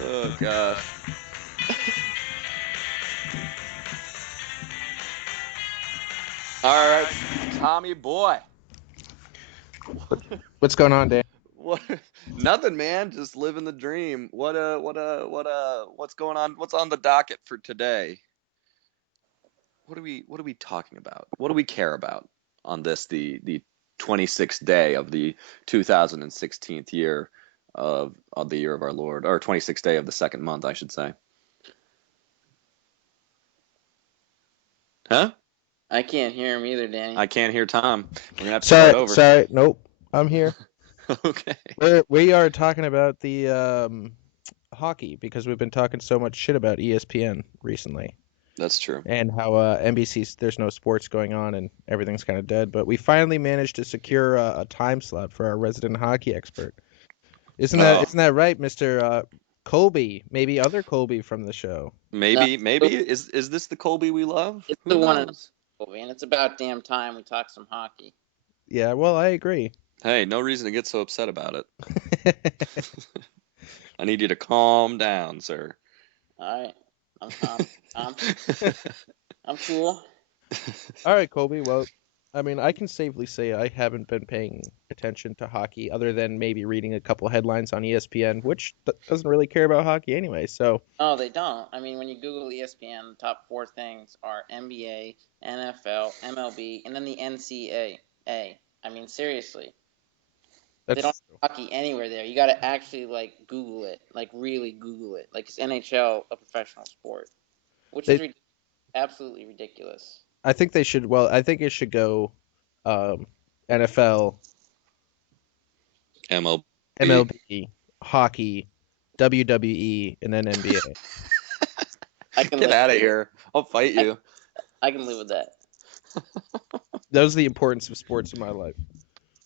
Oh gosh. All right, Tommy boy. What's going on, Dan? What? Nothing, man. Just living the dream. What's going on? What's on the docket for today? What are we talking about? What do we care about on this the 26th day of the 2016 year of the year of our Lord, or 26th day of the second month, I should say. Huh? I can't hear him either, Danny. I can't hear Tom. We're gonna have to start Sorry, over. sorry. Nope, I'm here. Okay. We are talking about the hockey because we've been talking so much shit about ESPN recently That's true. and how NBC's there's no sports going on and everything's kind of dead. But we finally managed to secure a time slot for our resident hockey expert. Isn't that Oh, isn't that right, Mister Colby? Maybe other Colby from the show. No, maybe is this the Colby we love? it's Who the one and knows? only, and it's about damn time we talk some hockey. Yeah, well, I agree. Hey, no reason to get so upset about it. I need you to calm down, sir. All right, I'm calm. I'm cool. All right, Colby. Well, I mean, I can safely say I haven't been paying attention to hockey other than maybe reading a couple headlines on ESPN, which doesn't really care about hockey anyway. So, Oh, they don't. I mean, when you Google ESPN, the top four things are NBA, NFL, MLB, and then the NCAA. I mean, seriously, they don't that's true. have hockey anywhere there. You got to actually like Google it, like really Google it. Like is NHL a professional sport? Which is They, absolutely ridiculous. I think they should. Well, I think it should go um, NFL, MLB. MLB, hockey, WWE, and then NBA. I can Get live. out of here. I'll fight I, you. I can live with that. Those are the importance of sports in my life.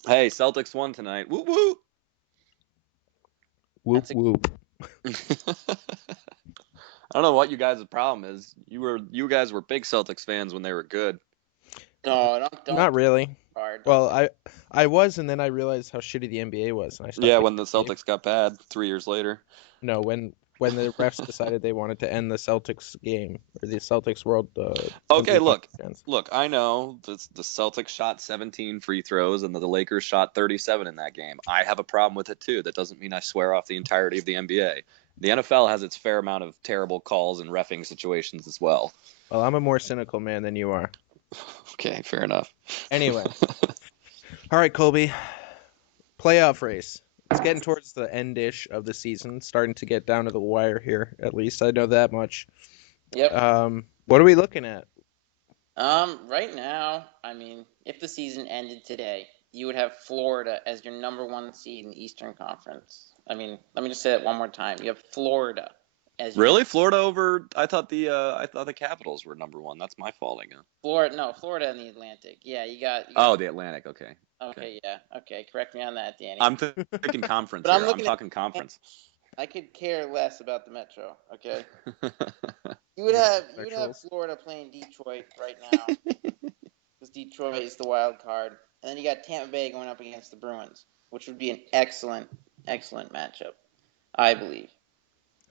Hey, Celtics won tonight. Woo woo. Whoop That's a whoop. I don't know what you guys' problem is. You guys were big Celtics fans when they were good. no. Don't Not really. hard. Don't Well, say I was, and then I realized how shitty the NBA was, and I stopped Yeah, watching when the the game. Celtics got bad 3 years later. No, when the refs decided they wanted to end the Celtics game or the Celtics World Okay, NBA look. Finals. Look, I know the Celtics shot 17 free throws and the Lakers shot 37 in that game. I have a problem with it too. That doesn't mean I swear off the entirety of the NBA. The NFL has its fair amount of terrible calls and reffing situations as well. Well, I'm a more cynical man than you are. Okay, fair enough. Anyway, all right, Colby, playoff race. It's getting towards the end-ish of the season, starting to get down to the wire here. At least I know that much. Yep. What are we looking at? Right now, I mean, if the season ended today, you would have Florida as your number one seed in the Eastern Conference. I mean, let me just say that one more time. You have Florida as your Really, Florida over? I thought the Capitals were number one. That's my fault, I guess. Florida. No, Florida in the Atlantic. Yeah, you got Oh, the. the Atlantic. Okay, okay. Okay, yeah, okay. Correct me on that, Danny. I'm thinking conference But I'm here. I'm looking at. talking conference. I could care less about the Metro. Okay. You would have Metroles. Florida playing Detroit right now because Detroit is the wild card, and then you got Tampa Bay going up against the Bruins, which would be an excellent matchup, I believe.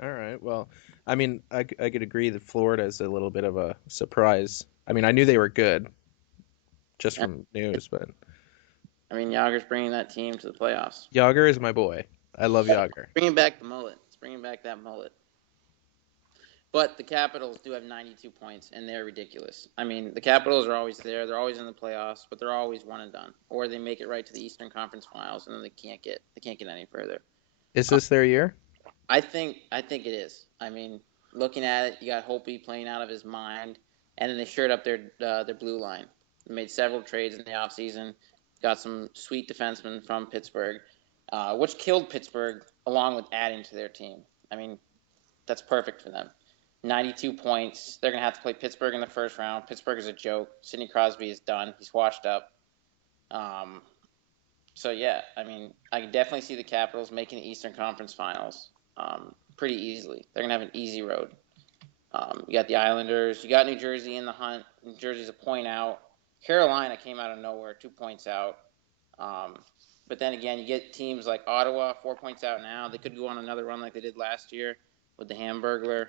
All right. Well, I mean, I could agree that Florida is a little bit of a surprise. I mean, I knew they were good just And, from news, but I mean, Yager's bringing that team to the playoffs. Yager is my boy. I love Yager. Bringing back the mullet. It's bringing back that mullet. But the Capitals do have 92 points, and they're ridiculous. I mean, the Capitals are always there. They're always in the playoffs, but they're always one and done. Or they make it right to the Eastern Conference Finals, and then they can't get any further. Is this their year? I think it is. I mean, looking at it, you got Holtby playing out of his mind, and then they shored up their blue line. They made several trades in the offseason. Got some sweet defensemen from Pittsburgh, which killed Pittsburgh along with adding to their team. I mean, that's perfect for them. 92 points. They're going to have to play Pittsburgh in the first round. Pittsburgh is a joke. Sidney Crosby is done. He's washed up. Um, so, yeah, I mean, I can definitely see the Capitals making the Eastern Conference Finals pretty easily. They're going to have an easy road. You got the Islanders. You got New Jersey in the hunt. New Jersey's a point out. Carolina came out of nowhere, 2 points out. Um, but then again, you get teams like Ottawa, 4 points out now. They could go on another run like they did last year. with the Hamburglar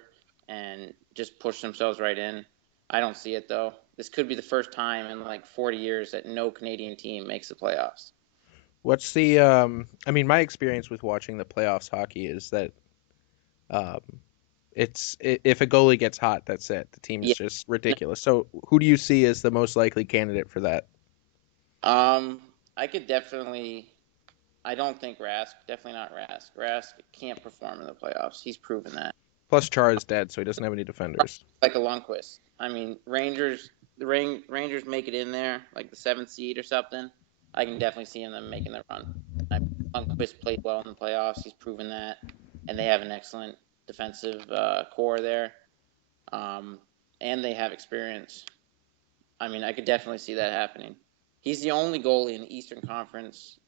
and just push themselves right in. I don't see it though. This could be the first time in like 40 years that no Canadian team makes the playoffs. What's the I mean, my experience with watching the playoffs hockey is that um if a goalie gets hot, that's it. The team's Yeah. just ridiculous. So who do you see as the most likely candidate for that? I could definitely. I don't think Rask. Definitely not Rask. Rask can't perform in the playoffs. He's proven that. Plus Char is dead, so he doesn't have any defenders. Like a Lundqvist. I mean, Rangers. The Rangers make it in there, like the 7th seed or something. I can definitely see them making their run. Lundqvist played well in the playoffs. He's proven that, and they have an excellent defensive core there, and they have experience. I mean, I could definitely see that happening. He's the only goalie in the Eastern Conference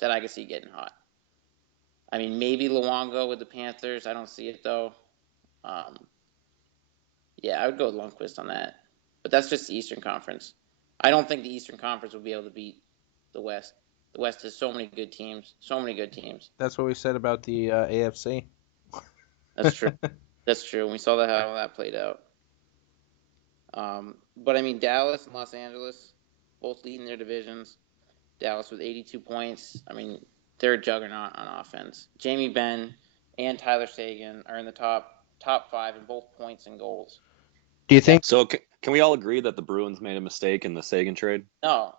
that I could see getting hot. I mean, maybe Luongo with the Panthers. I don't see it though. Um, yeah, I would go with Lundqvist on that. But that's just the Eastern Conference. I don't think the Eastern Conference will be able to beat the West. The West has so many good teams. So many good teams. That's what we said about the AFC. That's true. That's true. We saw how that played out. But I mean, Dallas and Los Angeles both leading their divisions. Dallas with 82 points. I mean, they're a juggernaut on offense. Jamie Benn and Tyler Seguin are in the top 5 in both points and goals. Do you think? So can we all agree that the Bruins made a mistake in the Sagan trade? No,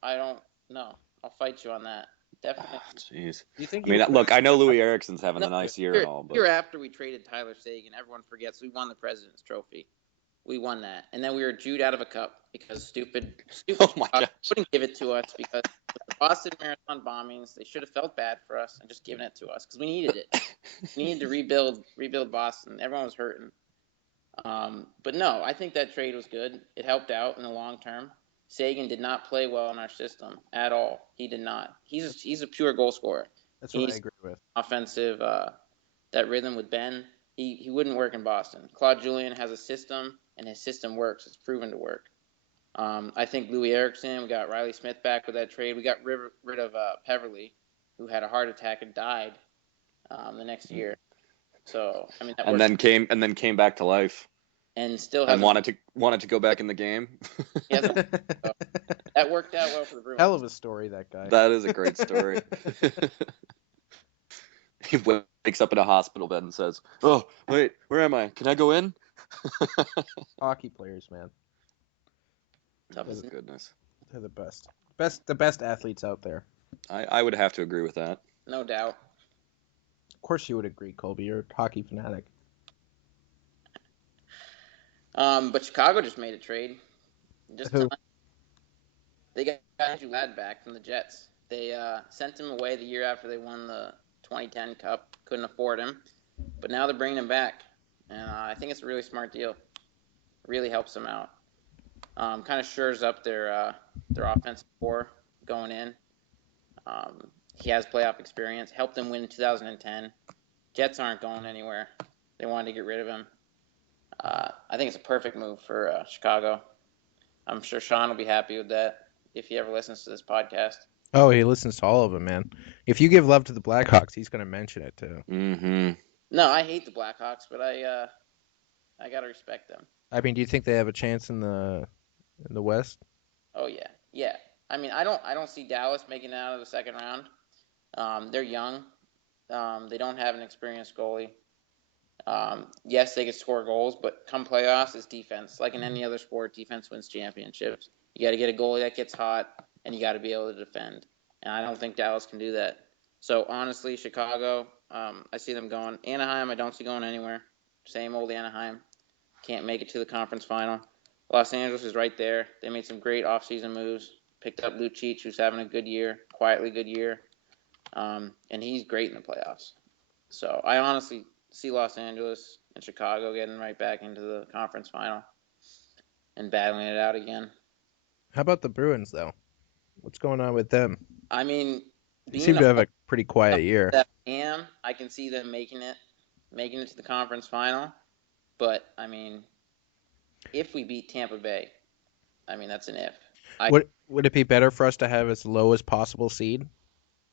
I don't. No, I'll fight you on that. Definitely. Jeez. Do you think? I mean, look, I know Louis Erickson's having a nice year and all, but year after we traded Tyler Seguin, everyone forgets we won the President's Trophy. We won that, and then we were Jewed out of a cup because stupid oh my gosh, wouldn't give it to us because with the Boston Marathon bombings, they should have felt bad for us and just given it to us because we needed it. We needed to rebuild Boston. Everyone was hurting. But no, I think that trade was good. It helped out in the long term. Seguin did not play well in our system at all. He did not. He's a pure goal scorer. That's what I agree with. Offensive, that rhythm with Ben. He wouldn't work in Boston. Claude Julien has a system, and his system works. It's proven to work. I think Louis Erickson. We got Riley Smith back with that trade. We got rid of Peverly, who had a heart attack and died the next year. So I mean, and then came back to life. And still and wanted to go back in the game. That worked out well for the Bruins. Hell of a story, that guy. That is a great story. He wakes up in a hospital bed and says, "Oh, wait, where am I? Can I go in?" Hockey players, man. Tough as goodness. They're the best. The best athletes out there. I would have to agree with that. No doubt. Of course you would agree, Colby. You're a hockey fanatic. But Chicago just made a trade. Who? They got Andrew Ladd back from the Jets. They sent him away the year after they won the 2010 Cup. Couldn't afford him, but now they're bringing him back, and I think it's a really smart deal. Really helps them out. Kind of shores up their offensive core going in. He has playoff experience. Helped them win in 2010. Jets aren't going anywhere. They wanted to get rid of him. I think it's a perfect move for Chicago. I'm sure Sean will be happy with that if he ever listens to this podcast. Oh, he listens to all of them, man. If you give love to the Blackhawks, he's going to mention it too. Mm-hmm. No, I hate the Blackhawks, but I gotta respect them. I mean, do you think they have a chance in the West? Oh yeah. I mean, I don't see Dallas making it out of the second round. They're young. They don't have an experienced goalie. Yes, they can score goals, but come playoffs, it's defense. Like in any other sport, defense wins championships. You got to get a goalie that gets hot, and you got to be able to defend. And I don't think Dallas can do that. So honestly, Chicago, I see them going. Anaheim, I don't see going anywhere. Same old Anaheim. Can't make it to the conference final. Los Angeles is right there. They made some great offseason moves. Picked up Lucic, who's having a good year, quietly good year. And he's great in the playoffs. So I honestly see Los Angeles and Chicago getting right back into the conference final and battling it out again. How about the Bruins, though? What's going on with them? I mean, they seem to have a pretty quiet year. I can see them making it to the conference final. But, I mean, if we beat Tampa Bay, I mean, that's an if. Would it be better for us to have as low as possible seed?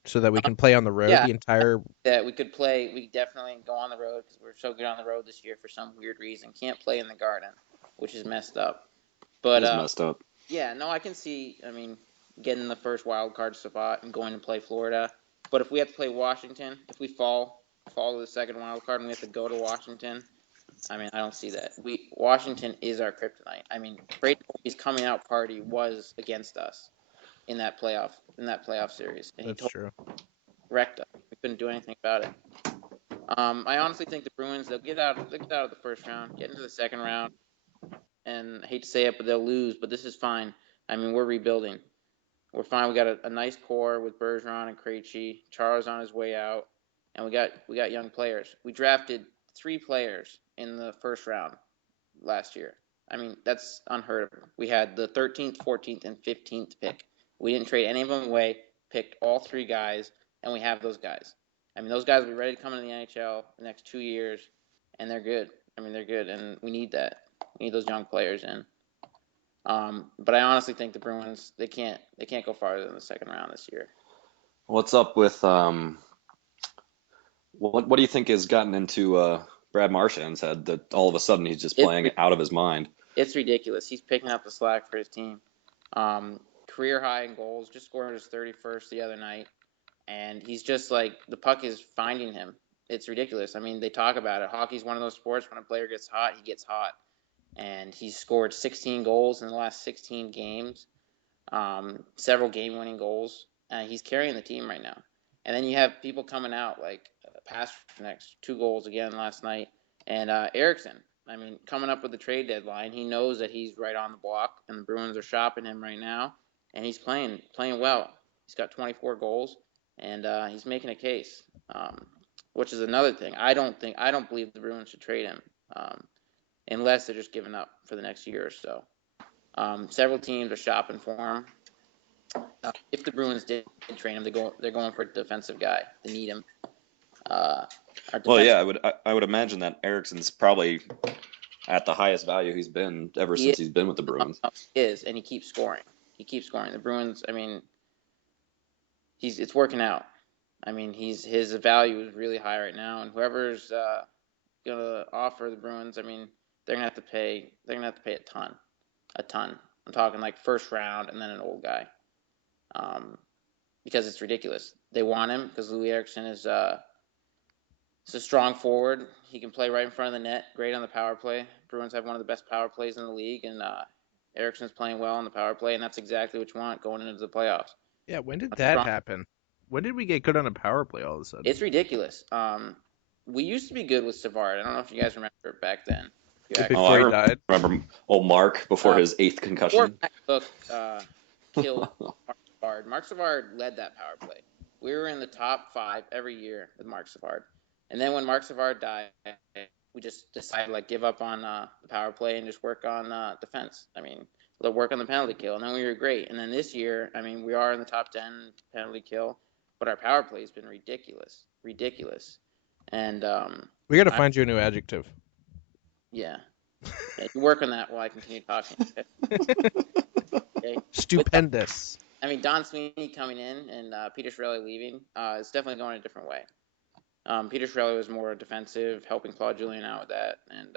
so that we can play on the road Yeah, the entire. that we could play. We definitely go on the road because we're so good on the road this year for some weird reason. Can't play in the Garden, which is messed up. It But is messed up. yeah, no, I can see. I mean, getting the first wild card spot and going to play Florida. But if we have to play Washington, if we fall to the second wild card and we have to go to Washington, I mean, I don't see that. Washington is our kryptonite. I mean, Brady Hope's coming out party was against us in that playoff series, and he That's totally true. wrecked us. We couldn't do anything about it. I honestly think the Bruins they'll get out of the first round, get into the second round, and I hate to say it, but they'll lose. But this is fine. I mean, we're rebuilding. We're fine. We got a nice core with Bergeron and Krejci. Charles on his way out, and we got young players. We drafted 3 players in the first round last year. I mean, that's unheard of. We had the 13th, 14th, and 15th pick. We didn't trade any of them away. Picked all 3 guys, and we have those guys. I mean, those guys will be ready to come into the NHL the next 2 years, and they're good. I mean, they're good, and we need that. We need those young players in. But I honestly think the Bruins they can't go farther than the second round this year. What's up with what do you think has gotten into Brad Marchand's head that all of a sudden he's just playing out of his mind? It's ridiculous. He's picking up the slack for his team. Career high in goals, just scored his 31st the other night, and he's just like the puck is finding him. It's ridiculous. I mean, they talk about it. Hockey's one of those sports when a player gets hot, he gets hot, and he's scored 16 goals in the last 16 games, several game-winning goals, and he's carrying the team right now. And then you have people coming out like Pasternak's 2 goals again last night, and Erickson. I mean, coming up with the trade deadline, he knows that he's right on the block, and the Bruins are shopping him right now, and he's playing well. He's got 24 goals, and he's making a case, which is another thing. I don't believe the Bruins should trade him unless they're just giving up for the next year or so. Several teams are shopping for him. If the Bruins did trade him, they're going for a defensive guy. They need him. Well, yeah, I would imagine that Ericsson's probably at the highest value he's been ever since he's been with the Bruins. He is, and he keeps scoring. The Bruins, I mean, it's working out. I mean, his value is really high right now, and whoever's gonna offer the Bruins, I mean, they're gonna have to pay a ton. I'm talking like first round and then an old guy, because it's ridiculous. They want him because Louis Eriksson is a strong forward. He can play right in front of the net, great on the power play. Bruins have one of the best power plays in the league, and Eriksson's playing well on the power play, and that's exactly what you want going into the playoffs. Yeah, when did that happen? When did we get good on a power play all of a sudden? It's ridiculous. We used to be good with Savard. I don't know if you guys remember back then. Before he died? Remember old Mark before his 8th concussion? Before MacBook killed Mark Savard. Mark Savard led that power play. We were in the top 5 every year with Mark Savard. And then when Mark Savard died, we just decided to give up on the power play and just work on defense. I mean, work on the penalty kill. And then we were great. And then this year, I mean, we are in the top 10 penalty kill, but our power play has been ridiculous. And we got to find you a new adjective. Yeah. You work on that while I continue talking. Okay? Stupendous. I mean, Don Sweeney coming in and Peter Chiarelli leaving, it's definitely going a different way. Peter Chiarelli was more defensive, helping Claude Julien out with that, and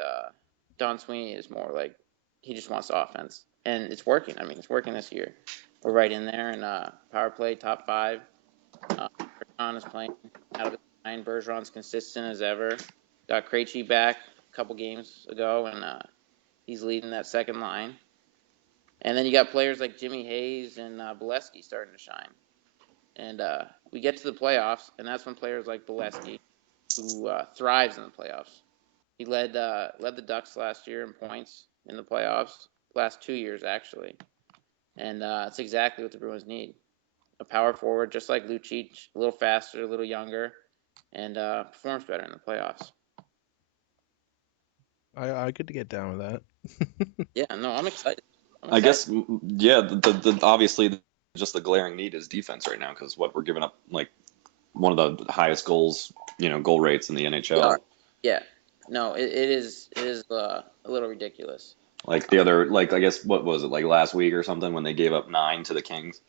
Don Sweeney is more like he just wants offense, and it's working. I mean, it's working this year. We're right in there, and power play top 5. Bergeron is playing out of his mind. Bergeron's consistent as ever. Got Krejci back a couple games ago, and he's leading that second line. And then you got players like Jimmy Hayes and Bolesky starting to shine. And we get to the playoffs, and that's when players like Bolesky, who thrives in the playoffs. He led the Ducks last year in points in the playoffs, last 2 years actually. And it's exactly what the Bruins need. A power forward, just like Lucic, a little faster, a little younger, and performs better in the playoffs. I could get down with that. Yeah, no, I'm excited. I guess, yeah, the obviously just the glaring need is defense right now because we're giving up like one of the highest goals, goal rates in the NHL. Yeah, no, it is a little ridiculous. Like the other, I guess, what was it, like last week or something when they gave up 9 to the Kings?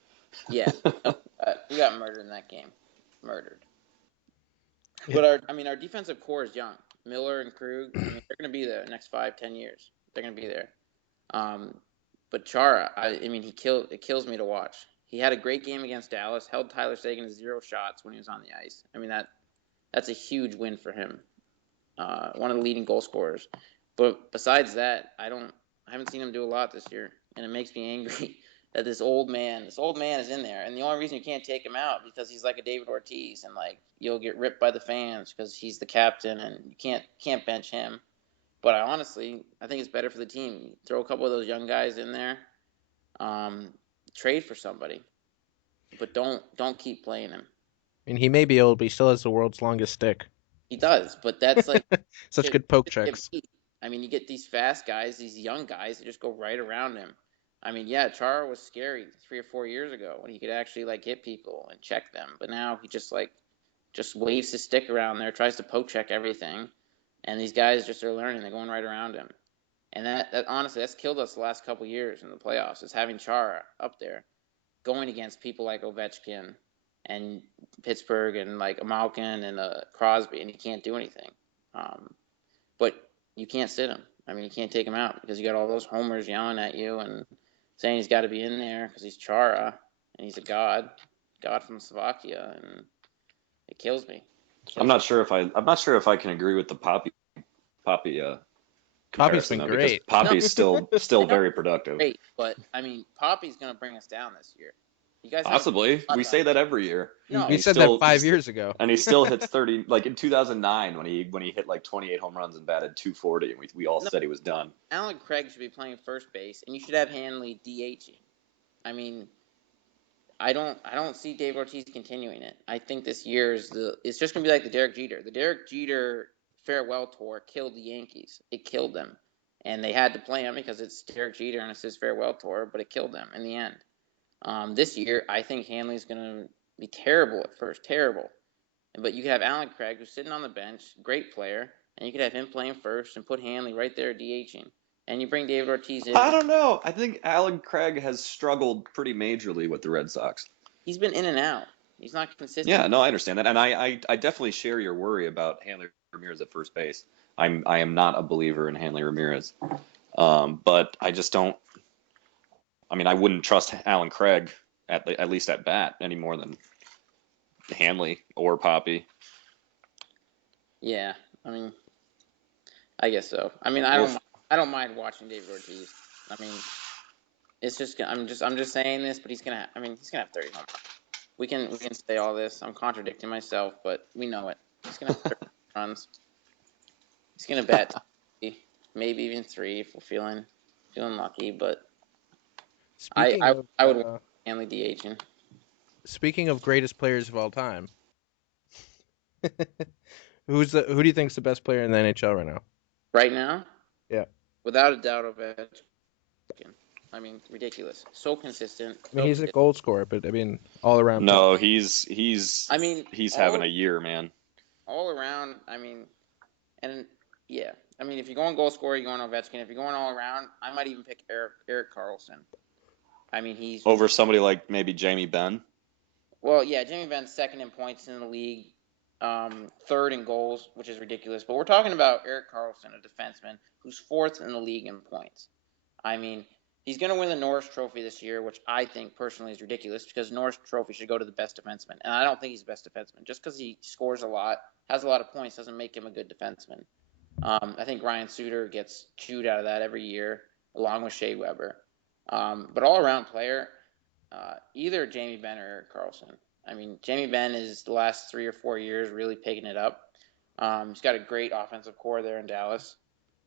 Yeah, we got murdered in that game. murdered. Yeah. But our defensive core is young. Miller and Krug, they're going to be there the next 5-10 years. They're going to be there. But Chara, it kills me to watch. He had a great game against Dallas, held Tyler Seguin to 0 shots when he was on the ice. That's a huge win for him. One of the leading goal scorers. But besides that, I haven't seen him do a lot this year, and it makes me angry that this old man is in there, and the only reason you can't take him out because he's like a David Ortiz, and like you'll get ripped by the fans because he's the captain, and you can't bench him. But I think it's better for the team. Throw a couple of those young guys in there, trade for somebody, but don't keep playing him. I mean, he may be old, but he still has the world's longest stick. He does, but that's like Such good poke checks. you get these fast guys, these young guys that just go right around him. Yeah, Chara was scary 3 or 4 years ago when he could actually like hit people and check them, but now he just waves his stick around there, tries to poke check everything, and these guys just are learning. They're going right around him, and that honestly that's killed us the last couple years in the playoffs. Is having Chara up there going against people like Ovechkin and Pittsburgh and like Malkin and Crosby, and he can't do anything. But you can't sit him. You can't take him out because you got all those homers yelling at you and saying he's got to be in there because he's Chara and he's a god from Slovakia, and it kills me. I'm not sure if I can agree with the Poppy Poppy's comparison been though, because great. Poppy's still very productive. Great, but Poppy's gonna bring us down this year. You guys Possibly. We say that every year. No, We said that 5 years ago. And he still hits 30, like in 2009 when he hit like 28 home runs and batted 240, and we all said he was done. Alan Craig should be playing first base, and you should have Hanley DHing. I don't see Dave Ortiz continuing it. I think this year it's just gonna be like the Derek Jeter. The Derek Jeter farewell tour killed the Yankees. It killed them, and they had to play him because it's Derek Jeter and it's his farewell tour. But it killed them in the end. This year, I think Hanley's gonna be terrible at first, terrible. But you could have Alan Craig, who's sitting on the bench, great player, and you could have him playing first and put Hanley right there DHing. And you bring David Ortiz in. I don't know. I think Alan Craig has struggled pretty majorly with the Red Sox. He's been in and out. He's not consistent. Yeah, no, I understand that, and I definitely share your worry about Hanley Ramirez at first base. I am not a believer in Hanley Ramirez, but I just don't. I wouldn't trust Alan Craig at least at bat any more than Hanley or Poppy. Yeah, I guess so. I don't mind watching David Ortiz. It's just I'm just saying this, but he's gonna have 30 home runs. We can say all this. I'm contradicting myself, but we know it. He's gonna have 30 runs. He's gonna bat 2, maybe even 3 if we're feeling lucky. But I would want Hanley DHing. Speaking of greatest players of all time, who do you think's the best player in the NHL right now? Right now? Yeah. Without a doubt, Ovechkin. Ridiculous. So consistent. He's a goal scorer, but all around. No, he's having a year, man. All around. And yeah. If you're going goal scorer, you're going Ovechkin. If you're going all around, I might even pick Erik Karlsson. He's over somebody like maybe Jamie Benn. Well, yeah, Jamie Benn's second in points in the league, third in goals, which is ridiculous. But we're talking about Erik Karlsson, a defenseman who's fourth in the league in points. He's going to win the Norris Trophy this year, which I think personally is ridiculous because Norris Trophy should go to the best defenseman. And I don't think he's the best defenseman. Just because he scores a lot, has a lot of points, doesn't make him a good defenseman. I think Ryan Suter gets chewed out of that every year, along with Shea Weber. But all-around player, either Jamie Benn or Erik Karlsson. Jamie Benn is the last 3 or 4 years really picking it up. He's got a great offensive core there in Dallas.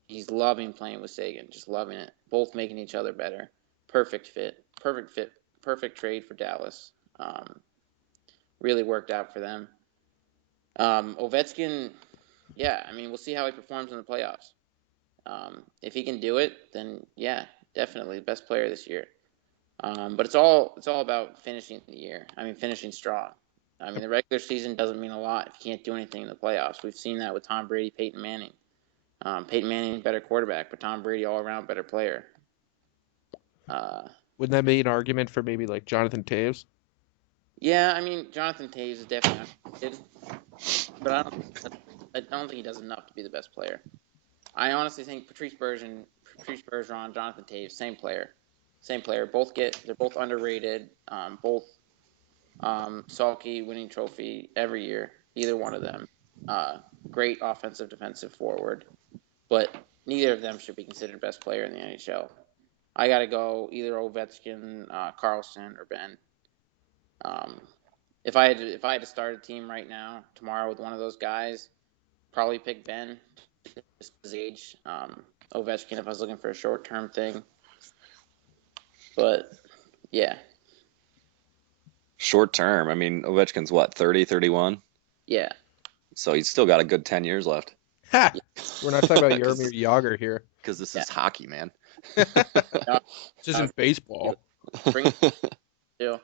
He's loving playing with Seguin, just loving it. Both making each other better. Perfect trade for Dallas. Really worked out for them. Ovechkin, yeah, we'll see how he performs in the playoffs. If he can do it, then yeah, definitely best player this year. But it's all about finishing the year. Finishing strong. The regular season doesn't mean a lot if you can't do anything in the playoffs. We've seen that with Tom Brady, Peyton Manning. Peyton Manning, better quarterback, but Tom Brady, all around better player. Wouldn't that be an argument for maybe like Jonathan Toews? Yeah, I mean, Jonathan Taves is definitely underrated, but I don't think he does enough to be the best player. I honestly think Patrice Bergeron, Jonathan Taves, same player. They're both underrated. Both Salky winning trophy every year. Either one of them. Great offensive defensive forward, but neither of them should be considered best player in the NHL. I got to go either Ovechkin, Carlson, or Ben. Um, if I had to start a team right now tomorrow with one of those guys, probably pick Ben just his age. Ovechkin if I was looking for a short term thing. But yeah, Short term. I mean, Ovechkin's what, 30, 31? yeah, So he's still got a good 10 years left. Ha! yeah, We're not talking about Because Jaromir Jagr here. this yeah. is hockey, man. No, This isn't baseball. bring it to.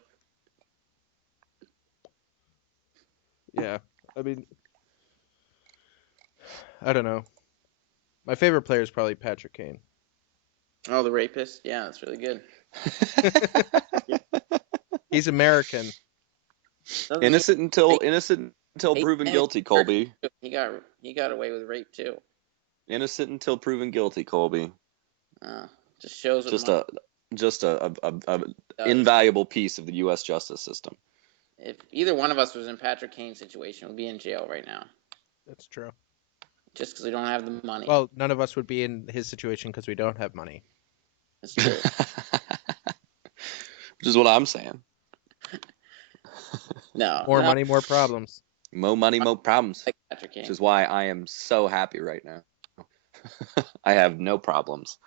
Yeah, I mean, I don't know. My favorite player is probably Patrick Kane. Oh, the rapist. Yeah, that's really good. He's American. Doesn't he innocent until hate proven Kanye? guilty, Colby. He got away with rape too. Innocent until proven guilty, Colby. Uh, just shows what Just money a just a does. invaluable piece of the U.S. justice system. If either one of us was in Patrick Kane's situation, we'd be in jail right now, That's true. just because we don't have the money. Well, none of us would be in his situation because we don't have money. That's true. Which is what I'm saying. No, More no, money, more problems. Mo money, mo problems. like Patrick Kane. Which is why I am so happy right now. I have no problems.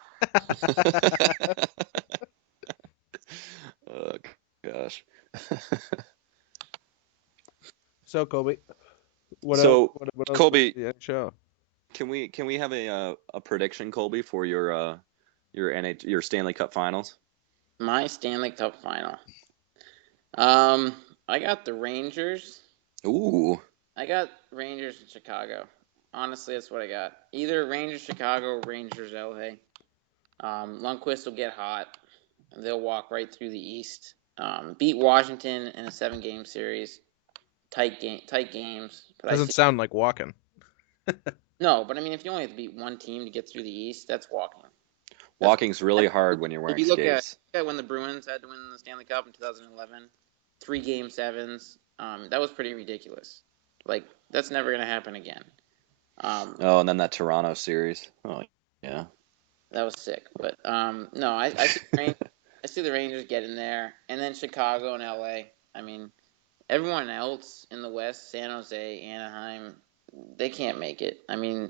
Oh gosh. So, Colby, what So, what else Colby, was the NHL? can we have a prediction, Colby, for your Stanley Cup Finals? My Stanley Cup final. Um, I got the Rangers. Ooh. I got Rangers in Chicago. Honestly, that's what I got. Either Rangers Chicago or Rangers LA. Lundqvist will get hot. They'll walk right through the East. Beat Washington in a 7-game series. Tight games. But Doesn't sound like walking. no. But I mean, if you only have to beat one team to get through the East, that's walking. Walking's really hard when you're If wearing you look skates. at when the Bruins had to win the Stanley Cup in 2011, 3-game sevens. That was pretty ridiculous. Like that's never gonna happen again. Oh, and then that Toronto series. Oh, yeah. That was sick. But no, I see the Rangers getting there, and then Chicago and LA. I mean, everyone else in the West, San Jose, Anaheim, they can't make it. I mean,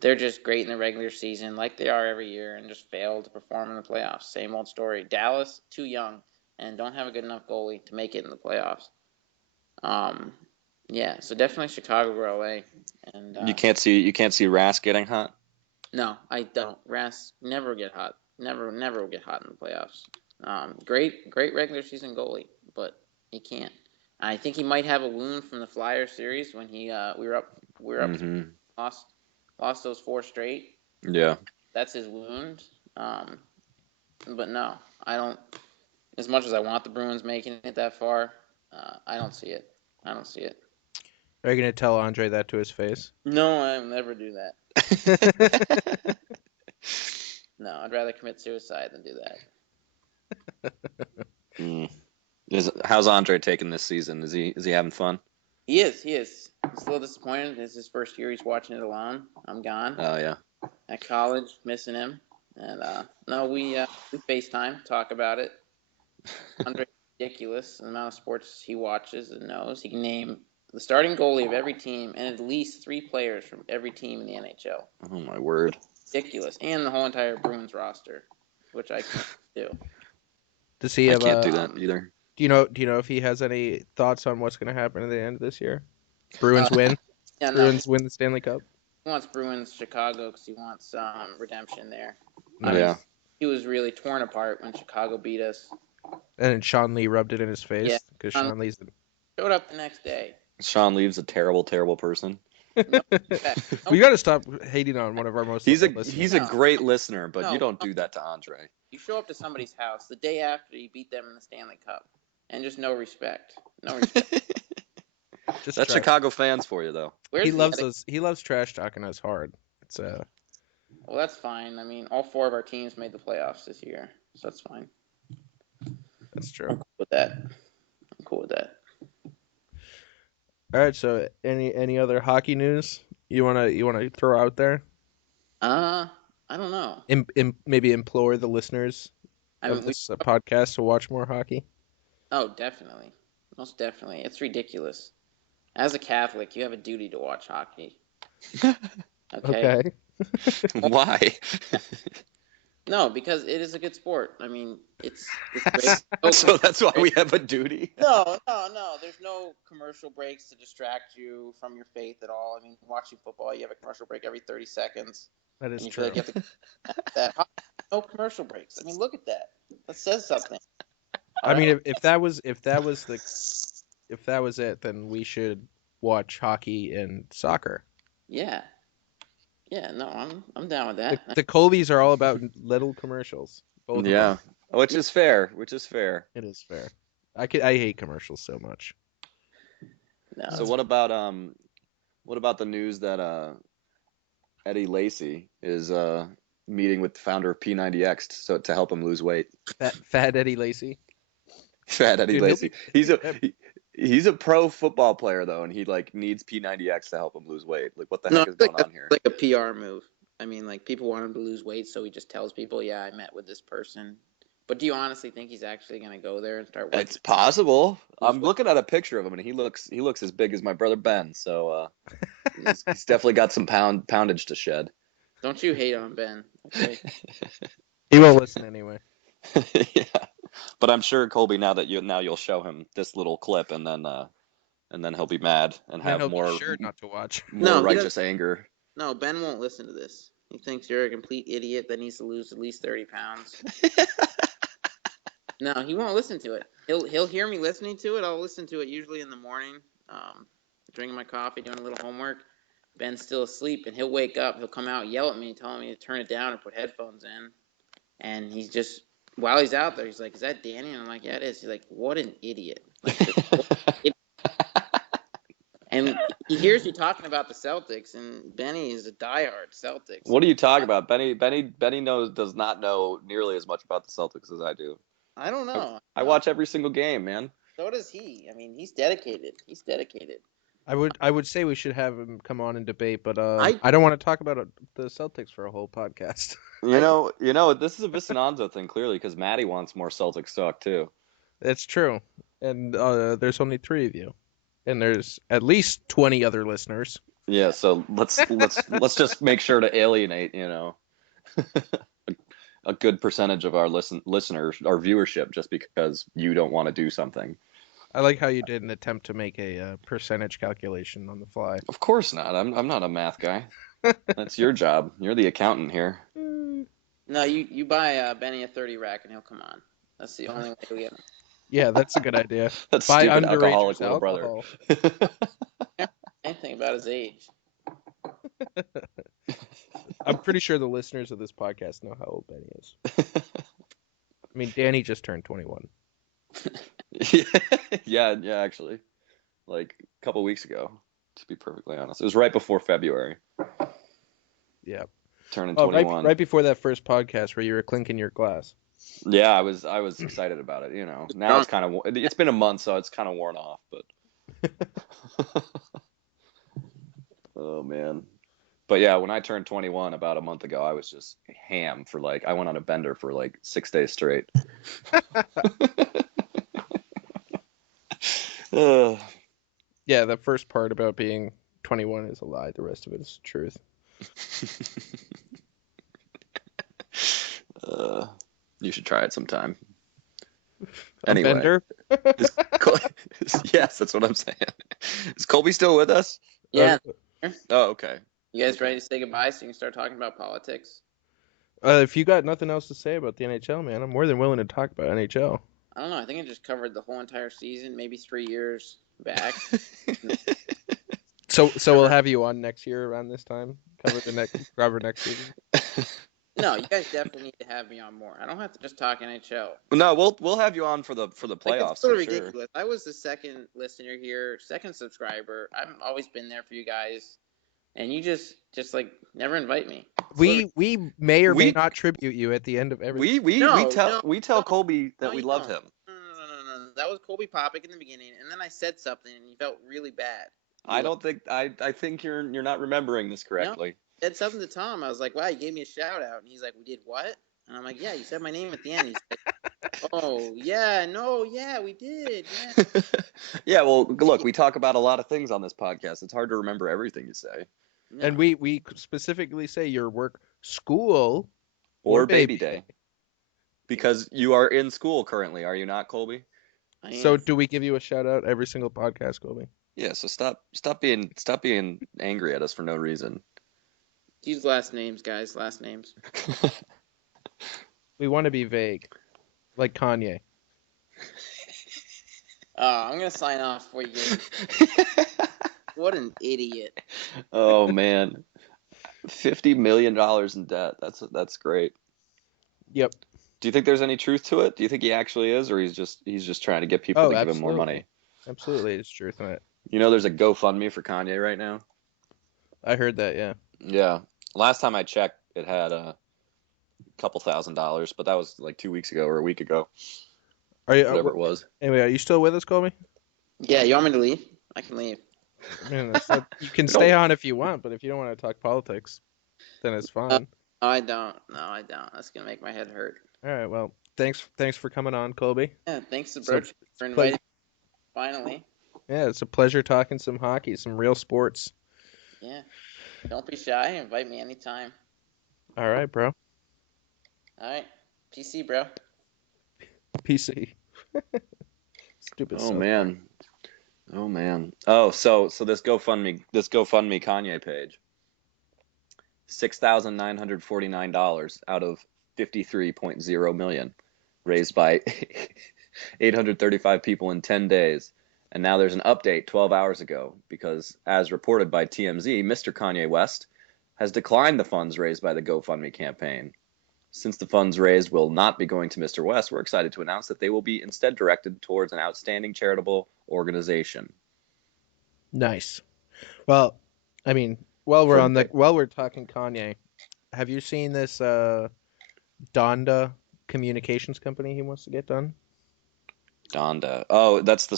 they're just great in the regular season, like they are every year, and just fail to perform in the playoffs. Same old story. Dallas, too young, and don't have a good enough goalie to make it in the playoffs. Yeah, so definitely Chicago or LA. And You can't see Rask getting hot. no, I don't. Rask never get hot. Never will get hot in the playoffs. Great regular season goalie, but he can't. I think he might have a wound from the Flyers series when we were up Mm-hmm. lost those 4 straight. Yeah. That's his wound. But no, I don't. As much as I want the Bruins making it that far, I don't see it. I don't see it. Are you gonna tell Andre that to his face? No, I'll never do that. No, I'd rather commit suicide than do that. Mm. How's Andre taking this season? Is he having fun? He is. He's a little disappointed. It's his first year he's watching it alone. I'm gone. Oh yeah. At college, missing him. And no, we FaceTime, talk about it. Andre's ridiculous the amount of sports he watches and knows. He can name the starting goalie of every team and at least 3 players from every team in the NHL. Oh my word. Ridiculous. And the whole entire Bruins roster, which I can't do. Does he I have can't a? do that either. Do you know if he has any thoughts on what's gonna happen at the end of this year? Bruins win. Yeah, no, Bruins win the Stanley Cup. he wants Bruins Chicago because he wants redemption there. Nice. Yeah. He was really torn apart when Chicago beat us. And then Sean Lee rubbed it in his face Yeah. because Sean Lee's the Showed up the next day. Sean Leave's a terrible, terrible person. We got to stop hating on one of our most He's a loyal listeners. he's a No. great listener, but No. you don't do that to Andre. You show up to somebody's house the day after you beat them in the Stanley Cup, and just no respect. No respect. Just That's trash. Chicago fans for you, though. Where's He the loves etiquette? us. He loves trash talking us hard. It's Well, that's fine. I mean, all 4 of our teams made the playoffs this year, so that's fine. that's true. I'm cool with that. I'm cool with that. All right. So any other hockey news you wanna throw out there? I don't know. Maybe implore the listeners I of mean, this podcast to watch more hockey. oh, definitely, most definitely. It's ridiculous. As a Catholic, you have a duty to watch hockey. Okay. Okay. Why? No, because it is a good sport. I mean, it's great. No, So that's why we have a duty. no. There's no commercial breaks to distract you from your faith at all. I mean, watching football, you have a commercial break every 30 seconds, That is and you true. feel like you have to that. No commercial breaks. I mean, look at that. That says something. I mean, if that was it, then we should watch hockey and soccer. Yeah, yeah. No, I'm down with The that. the Colbys are all about little commercials. Both of Yeah, them. which is fair. Which is fair. It is fair. I hate commercials so much. So No, what about the news that Eddie Lacy is meeting with the founder of P90X to help him lose weight? Fat Eddie Lacy. Fat Eddie Dude, Lacy. He's a uh, he's a pro football player though, and he like needs P90X to help him lose weight. Like, what the no. heck I is feel like going that's on here? like a PR move. I mean, like people want him to lose weight, so he just tells people, "Yeah, I met with this person." But do you honestly think he's actually going to go there and start working? It's possible. Lose I'm weight? looking at a picture of him, and he looks as big as my brother Ben. So he's definitely got some poundage to shed. Don't you hate on Ben? Okay. He won't listen anyway. Yeah, but I'm sure Colby, now you'll show him this little clip, and then he'll be mad and Then have he'll be sure not to watch. No, he doesn't. righteous anger. No, Ben won't listen to this. He thinks you're a complete idiot that needs to lose at least 30 pounds. No, he won't listen to it. He'll hear me listening to it. I'll listen to it usually in the morning, drinking my coffee, doing a little homework. Ben's still asleep, and he'll wake up. He'll come out, yell at me, telling me to turn it down and put headphones in. And he's just while he's out there, he's like, "Is that Danny?" And I'm like, "Yeah, it is." He's like, "What an idiot!" Like, and he hears you talking about the Celtics, and Benny is a diehard Celtics. What are you talking about? Benny does not know nearly as much about the Celtics as I do. I don't know. I watch every single game, man. So does he. I mean, he's dedicated. He's dedicated. I would say we should have him come on and debate, but I I don't want to talk about the Celtics for a whole podcast. This is a Vicinanzo thing clearly because Maddie wants more Celtics talk too. That's true. And there's only 3 of you, and there's at least 20 other listeners. Yeah, so let's just make sure to alienate, a good percentage of our listeners, our viewership, just because you don't want to do something. I like how you did an attempt to make a percentage calculation on the fly. Of course not. I'm not a math guy. That's your job. You're the accountant here. No, you buy Benny a 30 rack and he'll come on. That's the only way we get him. Yeah, that's a good idea. That's Buy stupid underagers alcoholic little alcohol. brother. Anything about his age. I'm pretty sure the listeners of this podcast know how old Benny is. I mean, Danny just turned 21. Yeah, actually. Like a couple weeks ago, to be perfectly honest. It was right before February. Yeah. Turning Oh, 21. right before that first podcast where you were clinking your glass. Yeah, I was excited about it, Now it's been a month, so it's kind of worn off, but oh man. But yeah, when I turned 21 about a month ago, I was just ham for I went on a bender for 6 days straight. Yeah, the first part about being 21 is a lie. The rest of it is truth. You should try it sometime. A Anyway, bender? yes, that's what I'm saying. Is Colby still with us? Yeah. Oh, okay. You guys ready to say goodbye so you can start talking about politics? If you got nothing else to say about the NHL, man, I'm more than willing to talk about NHL. I don't know. I think I just covered the whole entire season, maybe 3 years back. So we'll have you on next year around this time. Cover next season. No, you guys definitely need to have me on more. I don't have to just talk NHL. No, we'll have you on for the Like, it's playoffs sort for of sure. ridiculous. I was the second listener here, second subscriber. I've always been there for you guys, and you just like never invite me. We may or may We not tribute you at the end of every. No, no, we tell no, Colby that no, we you love don't. him. No. That was Colby Popick in the beginning, and then I said something, and you felt really bad. I don't think I think you're not remembering this No, correctly. I said something to Tom. I was like, "Wow, you gave me a shout out," and he's like, "We did what?" And I'm like, "Yeah, you said my name at the end." He's like, "Oh yeah, no, yeah, we did, yeah." Yeah, well, look, we talk about a lot of things on this podcast. It's hard to remember everything you say. And No, we specifically say your work, school, or Or baby baby day. day. Because you are in school currently, are you not, Colby? I So am. do we give you a shout out every single podcast, Colby? Yeah, so stop being angry at us for no reason. Use last names, guys. Last names. We want to be vague, like Kanye. I'm gonna sign off for you. What an idiot. Oh man. $50 million in debt. That's great. Yep. Do you think there's any truth to it? Do you think he actually is, or he's just trying to get people Oh, to give him more absolutely. money? Absolutely, it's truth in it. You know, there's a GoFundMe for Kanye right now. I heard that. Yeah. Yeah. Last time I checked, it had a couple $1,000s, but that was like 2 weeks ago or a week ago, Are you? whatever it was. Anyway, are you still with us, Colby? Yeah, you want me to leave? I can leave. I mean, that's not, you can We stay don't. on if you want, but if you don't want to talk politics, then it's Uh, fine. no, I don't. No, I don't. That's gonna make my head hurt. All right. Well, thanks for coming on, Colby. Yeah, thanks to So Broach for inviting me. Finally. yeah, it's a pleasure talking some hockey, some real sports. Yeah. Don't be shy. Invite me anytime. All right, bro. All right. PC, bro. PC. Stupid Oh South Park. man. Oh man. Oh, so this GoFundMe Kanye page. $6,949 out of 53.0 million raised by 835 people in 10 days. And now there's an update 12 hours ago because, as reported by TMZ, Mr. Kanye West has declined the funds raised by the GoFundMe campaign. Since the funds raised will not be going to Mr. West, we're excited to announce that they will be instead directed towards an outstanding charitable organization. Nice. Well, I mean, while From we're talking Kanye, have you seen this Donda communications company he wants to get done? Donda. Oh, that's the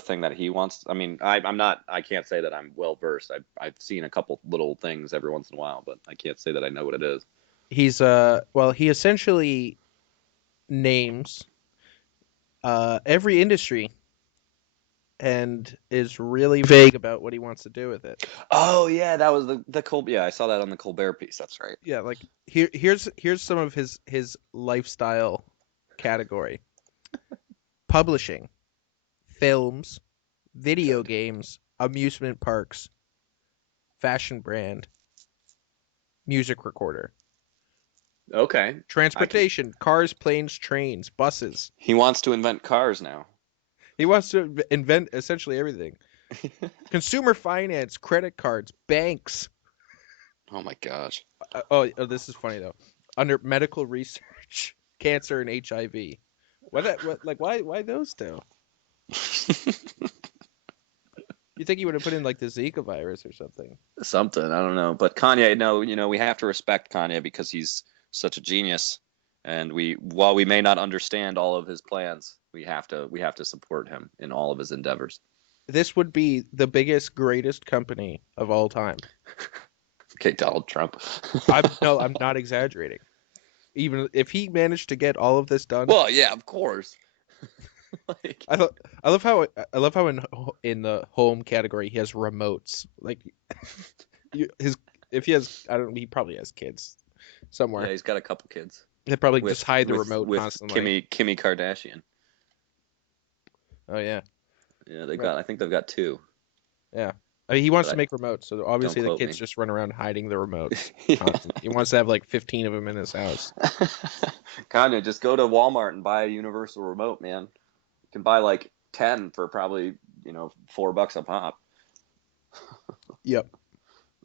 thing that he wants. I mean, I can't say that I'm well versed. I've seen a couple little things every once in a while, but I can't say that I know what it is. He's well, he essentially names every industry and is really vague about what he wants to do with it. Oh yeah, that was the Colbert. Yeah, I saw that on the Colbert piece. That's right. Yeah, like here's some of his lifestyle category: publishing, films, video Good. games, amusement parks, fashion brand, music recorder, Okay. I can. transportation, cars, planes, trains, buses. He wants to invent cars now. He wants to invent essentially everything. Consumer finance, credit cards, banks. Oh my gosh. This is funny though. Under medical research, cancer and HIV. Why those two? You think he would have put in like the Zika virus or something? Something, I don't know. But Kanye, no, we have to respect Kanye because he's such a genius. And while we may not understand all of his plans, we have to support him in all of his endeavors. This would be the biggest, greatest company of all time. Okay, Donald Trump. I'm not exaggerating. Even if he managed to get all of this done, Well, yeah, of course. Like, I love how in the home category he has remotes. Like his if he has I don't he probably has kids yeah, somewhere. he's got a couple kids They probably with just hide the with remote with constantly. Kimmy Kardashian. Oh yeah, Yeah, right. I think they've got two, Yeah. I mean, he wants but to I make remotes, so don't obviously the quote kids me. just run around hiding the remote Yeah. constantly. He wants to have like 15 of them in his house. Kanye, just go to Walmart and buy a universal remote, man. You can buy like 10 for probably, $4 a pop. Yep.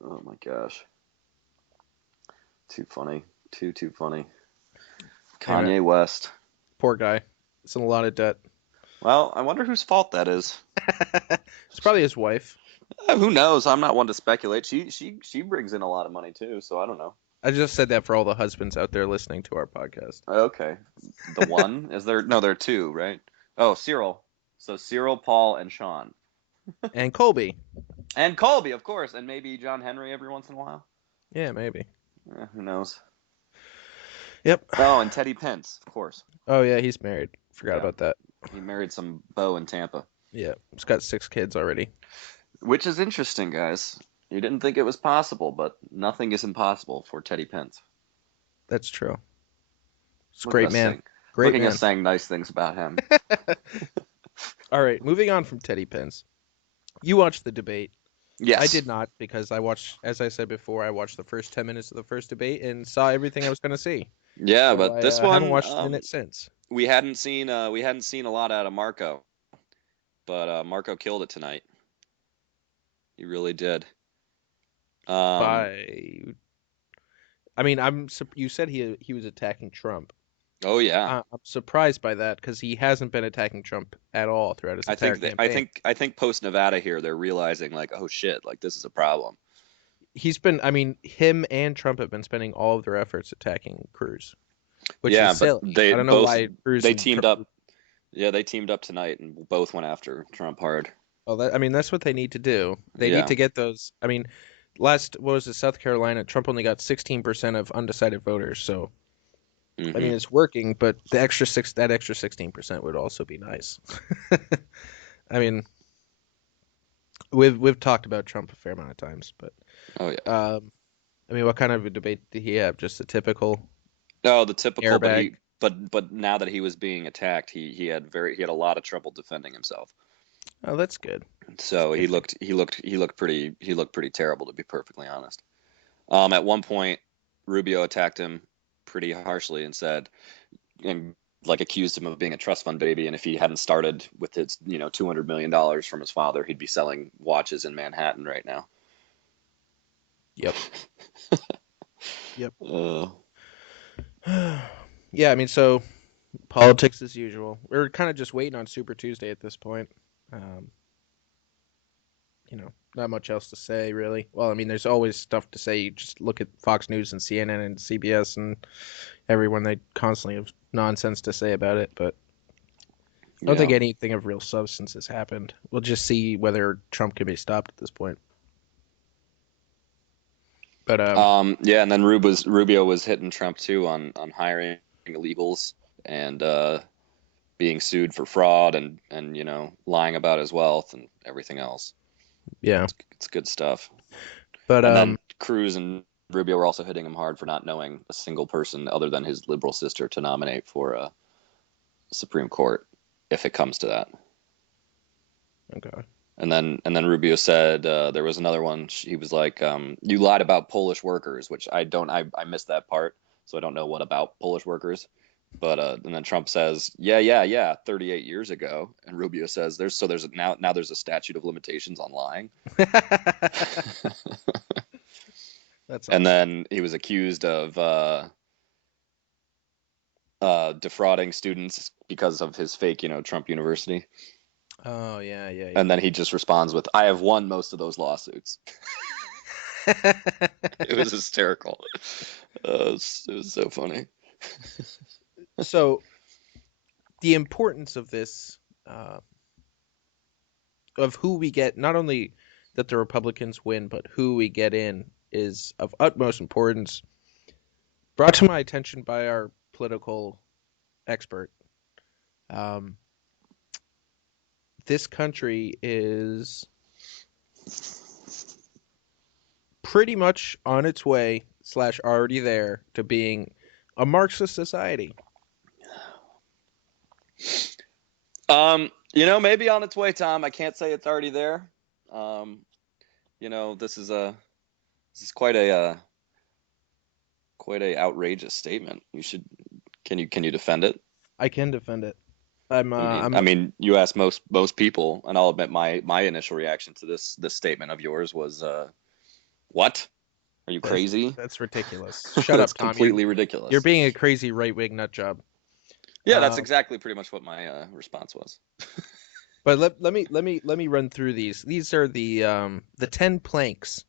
Oh my gosh. Too funny. Too funny. Anyway, Kanye West. poor guy. It's in a lot of debt. Well, I wonder whose fault that is. It's probably his wife. Who knows? I'm not one to speculate. She brings in a lot of money too, so I don't know. I just said that for all the husbands out there listening to our podcast. Okay. The one? Is there no, there are two, right? Oh, Cyril. So Cyril, Paul, and Sean. And Colby. And Colby, of course, and maybe John Henry every once in a while. Yeah, maybe. Who knows? Yep. Oh, and Teddy Pence, of course. Oh yeah, he's married. Forgot Yeah. about that. He married some beau in Tampa. Yeah, he's got 6 kids already. Which is interesting, guys. You didn't think it was possible, but nothing is impossible for Teddy Pence. That's true. It's a Look great at us man. saying- Great Look at man. us saying nice things about him. All right, moving on from Teddy Pence. You watched the debate. Yes. I did not because I watched, as I said before, I watched the first 10 minutes of the first debate and saw everything I was going to see. Yeah, So but this I haven't one watched a minute since. we hadn't seen a lot out of Marco, but Marco killed it tonight. He really did. I mean, you said he was attacking Trump. Oh yeah. I'm surprised by that because he hasn't been attacking Trump at all throughout his entire campaign. I think post Nevada here they're realizing like, oh shit, like this is a problem. Him and Trump have been spending all of their efforts attacking Cruz, which Yeah, is but silly. they I don't know both why Cruz they and teamed Trump. up. Yeah, they teamed up tonight and both went after Trump hard. Well, that's what they need to do. They Yeah. need to get those. What was it, South Carolina? Trump only got 16% of undecided voters. So, Mhm. it's working, but that extra 16% would also be nice. We've talked about Trump a fair amount of times, but Oh yeah. what kind of a debate did he have? Just a typical No, the typical, airbag? but now that he was being attacked, he had a lot of trouble defending himself. Oh, that's good. So he looked pretty terrible, to be perfectly honest. At one point, Rubio attacked him pretty harshly and like accused him of being a trust fund baby, and if he hadn't started with his $200 million from his father, he'd be selling watches in Manhattan right now. Yep. Yep. Uh, Yeah, so politics as usual. We're kind of just waiting on Super Tuesday at this point. Not much else to say, really. Well, there's always stuff to say. You just look at Fox News and CNN and CBS and everyone, they constantly have nonsense to say about it, but I don't think anything of real substance has happened. We'll just see whether Trump can be stopped at this point. But yeah, and then Rubio was hitting Trump too on hiring illegals and being sued for fraud and lying about his wealth and everything else. yeah, It's good stuff. but And then Cruz and Rubio were also hitting him hard for not knowing a single person other than his liberal sister to nominate for Supreme Court if it comes to that. okay. And then Rubio said there was another one. He was like, "You lied about Polish workers," which I missed that part, so I don't know what about Polish workers. But and then Trump says, "Yeah, 38 years ago," and Rubio says, "There's now there's a statute of limitations on lying." That's And awesome. then he was accused of defrauding students because of his fake, Trump University. Oh yeah. And then he just responds with, "I have won most of those lawsuits." It was hysterical. It was so funny. So the importance of this, of who we get, not only that the Republicans win, but who we get in, is of utmost importance. Brought to my attention by our political expert. This country is pretty much on its way / already there to being a Marxist society. Maybe on its way, Tom. I can't say it's already there. This is quite a outrageous statement. Can you defend it? I can defend it. You ask most people, and I'll admit my initial reaction to this statement of yours was, "What? Are you crazy? That's ridiculous. Shut That's up, Tom. You're completely ridiculous. you're being a crazy right-wing nut job. Yeah, that's exactly pretty much what my response was. But let me run through these. These are the 10 planks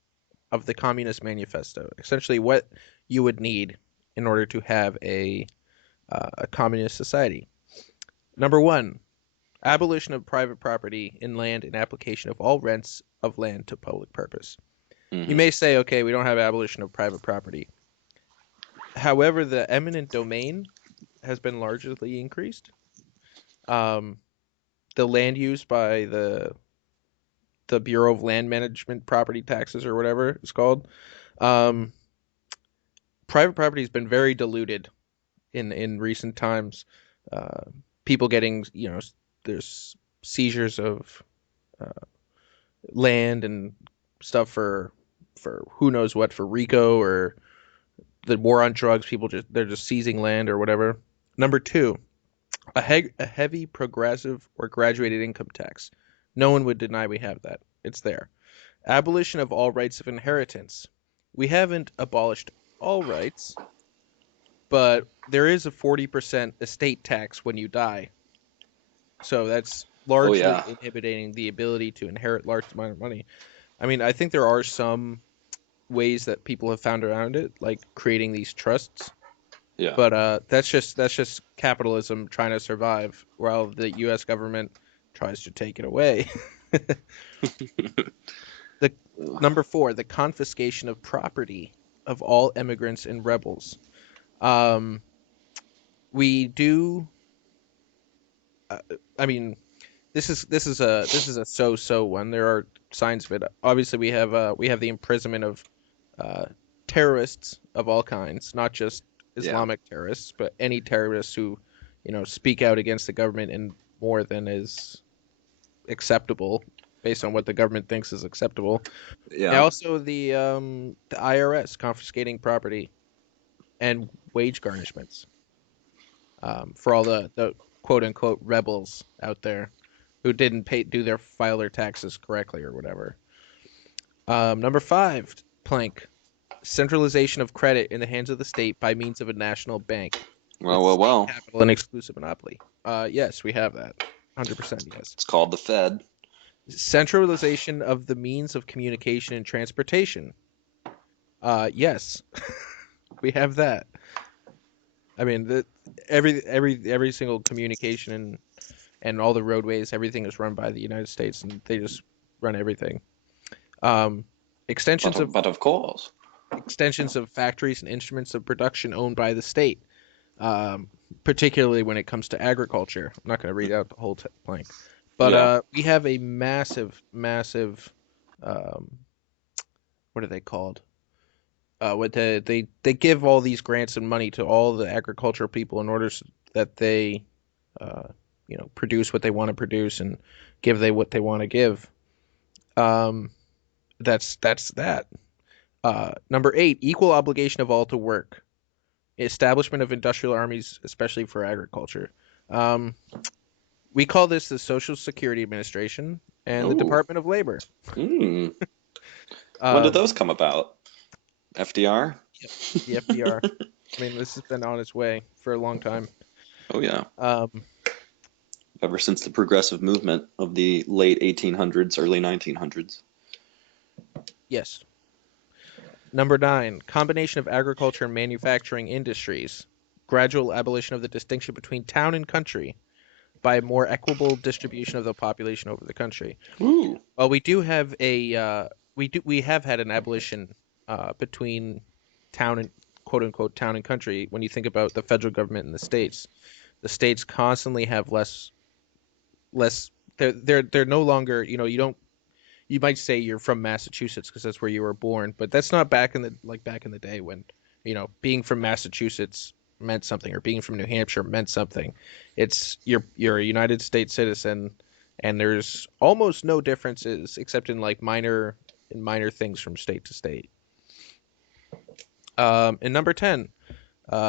of the Communist Manifesto. Essentially, what you would need in order to have a communist society. Number 1, abolition of private property in land and application of all rents of land to public purpose. You may say, okay, we don't have abolition of private property. However, the eminent domain has been largely increased. The land use by the Bureau of Land Management property taxes or whatever it's called. Private property has been very diluted in recent times. People getting, there's seizures of land and stuff for who knows what, for RICO or the war on drugs. They're just seizing land or whatever. Number 2, a heavy progressive or graduated income tax. No one would deny we have that. It's there. Abolition of all rights of inheritance. We haven't abolished all rights, but there is a 40% estate tax when you die. So that's largely inhibiting the ability to inherit large amount of money. I mean, I think there are some ways that people have found around it, like creating these trusts. Yeah. But that's just capitalism trying to survive, while the U.S. government tries to take it away. The Number 4, the confiscation of property of all immigrants and rebels. We do. I mean, this is a so one. There are signs of it. Obviously, we have the imprisonment of terrorists of all kinds, not just Islamic terrorists, but any terrorists who, speak out against the government in more than is acceptable based on what the government thinks is acceptable. Yeah. Also, the IRS confiscating property and wage garnishments for all the quote unquote rebels out there who didn't file their taxes correctly or whatever. Number 5 plank, centralization of credit in the hands of the state by means of a national bank. Well. Capital and exclusive monopoly. Yes, we have that. 100% yes. It's called the Fed. Centralization of the means of communication and transportation. Yes, we have that. I mean, every single communication and all the roadways, everything is run by the United States, and they just run everything. Extensions of course. Extensions of factories and instruments of production owned by the state, particularly when it comes to agriculture. I'm not going to read out the whole blank, but we have a massive, what are they called? They give all these grants and money to all the agricultural people in order that they, produce what they want to produce and give what they want to give. That's that. Number 8, equal obligation of all to work. Establishment of industrial armies, especially for agriculture. We call this the Social Security Administration and the Department of Labor. When did those come about? FDR? Yep, the FDR. I mean, this has been on its way for a long time. Oh, yeah. Ever since the progressive movement of the late 1800s, early 1900s. Yes. Number 9, combination of agriculture and manufacturing industries. Gradual abolition of the distinction between town and country by a more equitable distribution of the population over the country. Ooh. Well, we do have we have had an abolition between town and quote unquote town and country. When you think about the federal government and the states constantly have less. They're no longer, you might say you're from Massachusetts because that's where you were born, but that's not back in the day when, being from Massachusetts meant something, or being from New Hampshire meant something. It's you're a United States citizen, and there's almost no differences except in minor things from state to state. And number 10,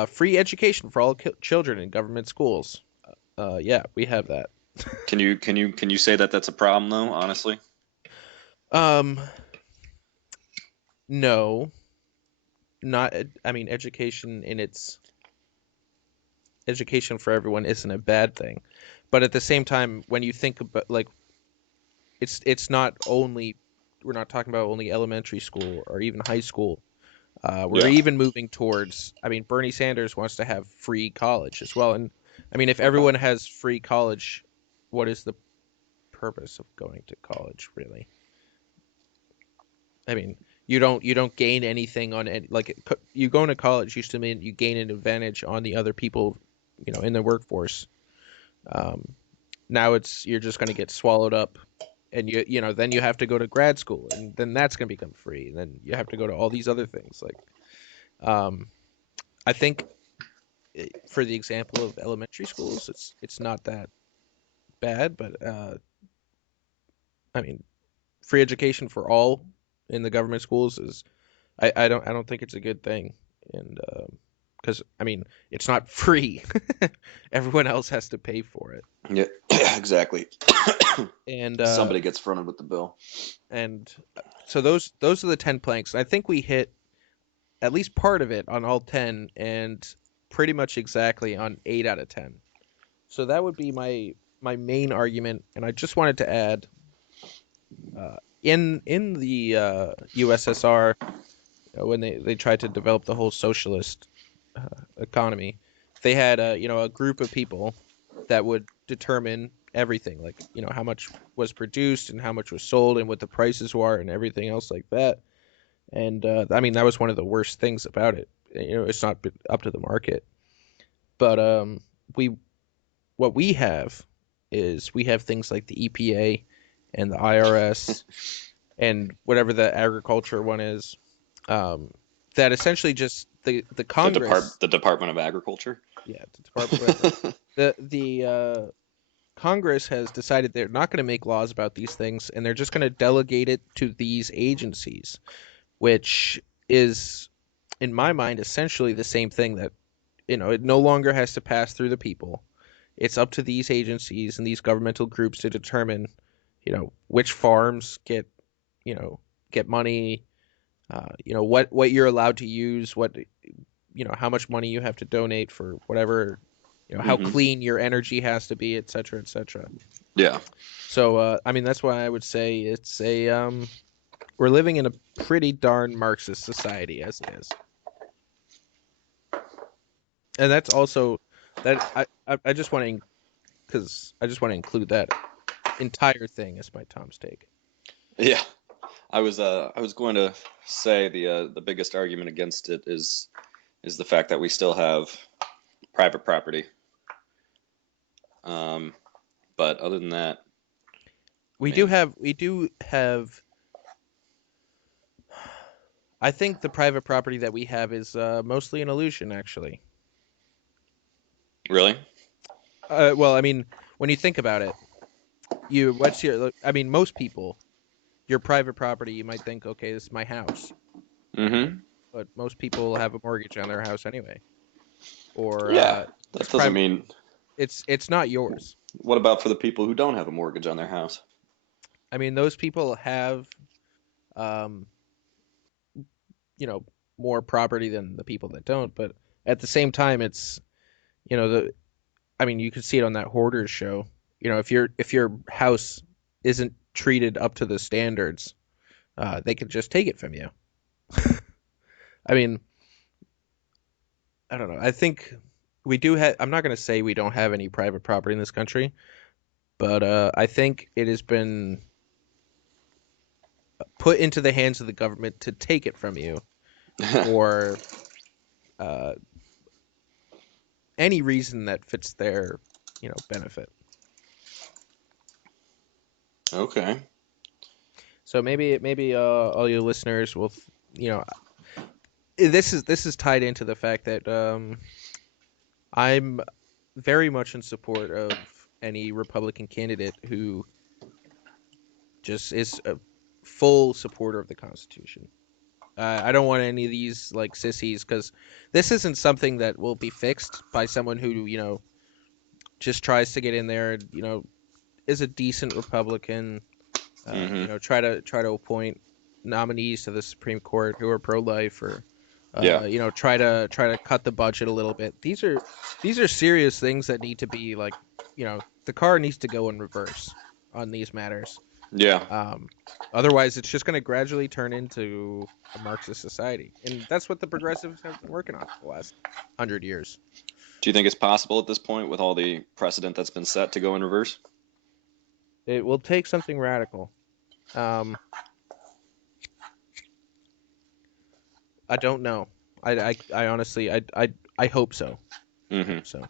free education for all children in government schools. Yeah, we have that. Can you say that that's a problem though, honestly? No. not. I mean, education for everyone isn't a bad thing, but at the same time, when you think about like it's not only we're not talking about only elementary school or even high school. We're Yeah. even moving towards. I mean, Bernie Sanders wants to have free college as well, and I mean, if Okay. everyone has free college, what is the purpose of going to college really? I mean, you don't gain anything on it. Like you going to college used to mean you gain an advantage on the other people, in the workforce. Um, Now you're just going to get swallowed up, and then you have to go to grad school, and then that's going to become free, and then you have to go to all these other things. Like, um, I think for the example of elementary schools, it's not that bad, but I mean, free education for all in the government schools is I don't think it's a good thing, and because I mean it's not free. Everyone else has to pay for it, Yeah. Exactly. and Somebody gets fronted with the bill. so those are the 10 planks. I think we hit at least part of it on all 10, and pretty much exactly on 8 out of 10. So that would be my main argument, and I just wanted to add, in the USSR, when they tried to develop the whole socialist economy, they had a group of people that would determine everything, like how much was produced and how much was sold and what the prices were and everything else like that. And I mean that was one of the worst things about it. It's not up to the market. But we what we have is we have things like the EPA and the IRS and whatever the agriculture one is, um, that essentially just the Congress, The Department of Agriculture. yeah, the Department of Agriculture, the Congress has decided they're not going to make laws about these things, and they're just going to delegate it to these agencies, which is, in my mind, essentially the same thing. That it no longer has to pass through the people. It's up to these agencies and these governmental groups to determine, which farms you know, get money, what you're allowed to use, how much money you have to donate for whatever, how Hmm. clean your energy has to be, et cetera, et cetera. Yeah. So, I mean, that's why I would say we're living in a pretty darn Marxist society as it is. And that's also that I just want to, because I just want to include that entire thing as my Tom's take. Yeah. I was going to say the biggest argument against it is the fact that we still have private property. Um, but other than that, I mean, We do have. I think the private property that we have is mostly an illusion, actually. really? Well, I mean, when you think about it, what's your? I mean, most people, your private property, you might think, okay, this is my house, Hmm. but most people have a mortgage on their house anyway, or Yeah. it's That doesn't private. mean. It's not yours. What about for the people who don't have a mortgage on their house? I mean, those people have, um, you know, more property than the people that don't, but at the same time, it's, the. I mean, you could see it on that hoarders show. If your house isn't treated up to the standards, they could just take it from you. I mean, I don't know. I think we do have. I'm not going to say we don't have any private property in this country, but I think it has been put into the hands of the government to take it from you for uh, any reason that fits their, benefit. Okay. So maybe all you listeners will, this is tied into the fact that I'm very much in support of any Republican candidate who just is a full supporter of the Constitution. I don't want any of these like sissies, because this isn't something that will be fixed by someone who just tries to get in there. Is a decent Republican. Hmm. Try to appoint nominees to the Supreme Court who are pro-life or Yeah. Try to cut the budget a little bit. These are serious things that need to be like, the car needs to go in reverse on these matters. Yeah. Otherwise, it's just going to gradually turn into a Marxist society, and that's what the progressives have been working on for the last 100 years. Do you think it's possible at this point, with all the precedent that's been set, to go in reverse? It will take something radical. I don't know. I honestly, I hope so. I Mm-hmm. hope so.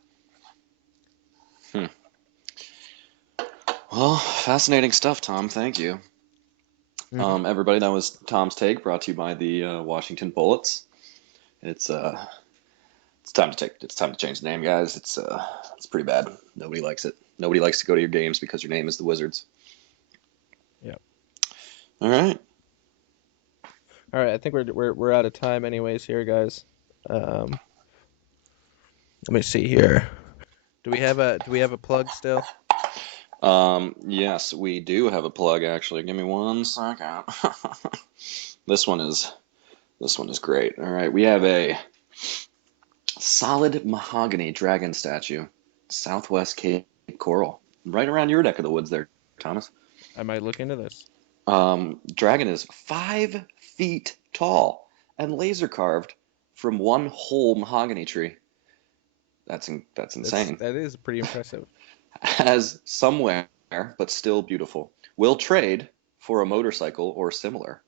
Well, fascinating stuff, Tom. Thank you. Mhm. Everybody, that was Tom's take, brought to you by the Washington Bullets. It's it's time to change the name, guys. It's pretty bad. Nobody likes it. Nobody likes to go to your games because your name is the Wizards. Yeah. All right. All right. I think we're out of time, anyways. Here, guys. Um, Let me see here. Do we have a plug still? Yes, we do have a plug, actually. Give me 1 second. This one is great. All right, we have a solid mahogany dragon statue, Southwest Cape Coral, right around your neck of the woods there, Thomas. I might look into this. Dragon is 5 feet tall and laser carved from one whole mahogany tree. That's insane. That is pretty impressive. As somewhere, but still beautiful. Will trade for a motorcycle or similar.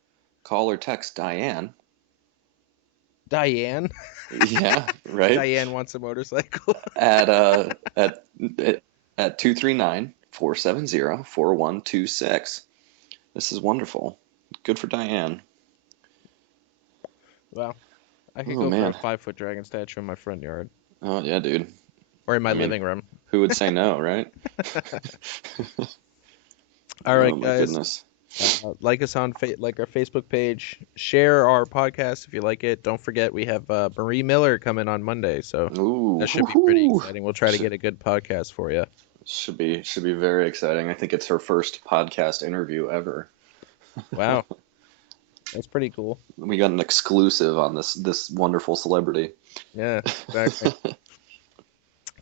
Call or text Diane. Diane. Yeah, right. Diane wants a motorcycle. At at 239-470-4126. This is wonderful. Good for Diane. Wow. I could Oh go for a man. 5-foot dragon statue in my front yard Oh yeah, dude. or in my I mean, living room. who would say no, right? All Oh right, my guys. goodness. Like us on like our Facebook page. Share our podcast if you like it. Don't forget we have Marie Miller coming on Monday, so Ooh, that should be pretty woo-hoo. exciting. We'll try to get a good podcast for you. Should be very exciting. I think it's her first podcast interview ever. Wow, that's pretty cool. We got an exclusive on this wonderful celebrity. Yeah, exactly.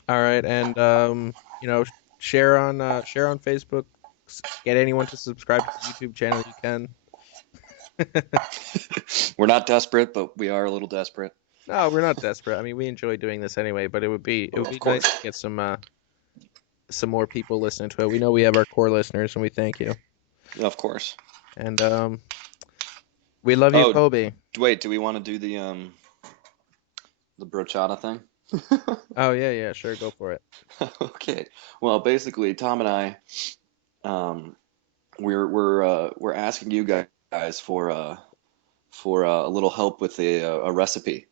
All right, and share on Facebook. Get anyone to subscribe to the YouTube channel you can. We're not desperate, but we are a little desperate. No, we're not desperate. I mean, we enjoy doing this anyway, but it would be Of nice course. to get some more people listening to it. We know we have our core listeners, and we thank you. Of course. And we love you, Oh, Kobe. wait, do we want to do the brochata thing? Oh yeah, sure, go for it. Okay. Well, basically, Tom and I, um, we're asking you guys for a little help with a recipe.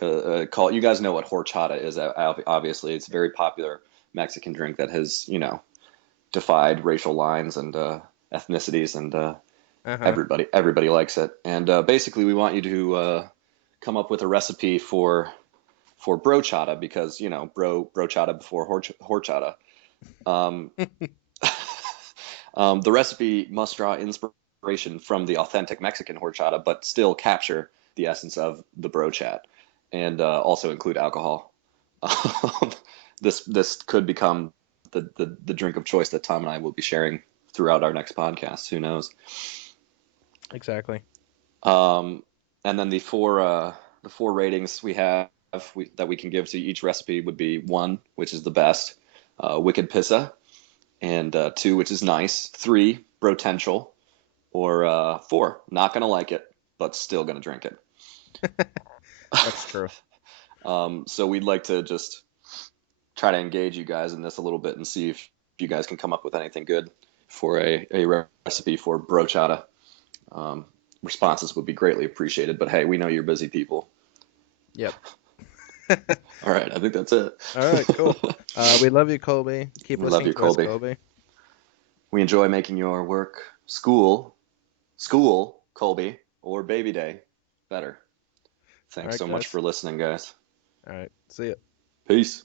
Call you guys know what horchata is. Obviously, it's a very popular Mexican drink that has defied racial lines and ethnicities, and Uh-huh. everybody likes it. And basically, we want you to come up with a recipe for brochata, because brochata before horchata. Um, the recipe must draw inspiration from the authentic Mexican horchata, but still capture the essence of the brochat, and also include alcohol. Um, this could become the drink of choice that Tom and I will be sharing throughout our next podcast. Who knows? Exactly. Um, and then the four ratings that we can give to each recipe would be: one, which is the best, wicked pissa, and two, which is nice, three, brotential, or four, not gonna like it, but still gonna drink it. That's true. So we'd like to just try to engage you guys in this a little bit and see if you guys can come up with anything good for a recipe for brochata. Um, Responses would be greatly appreciated, but hey, we know you're busy people. Yep. All right, I think that's it. All right, cool. We love you, Kobe. Keep We love listening you, to us, Colby. Kobe. We enjoy making your work, Colby, or baby day better. All Thanks right, so much guys. for listening, guys. All right. See ya. Peace.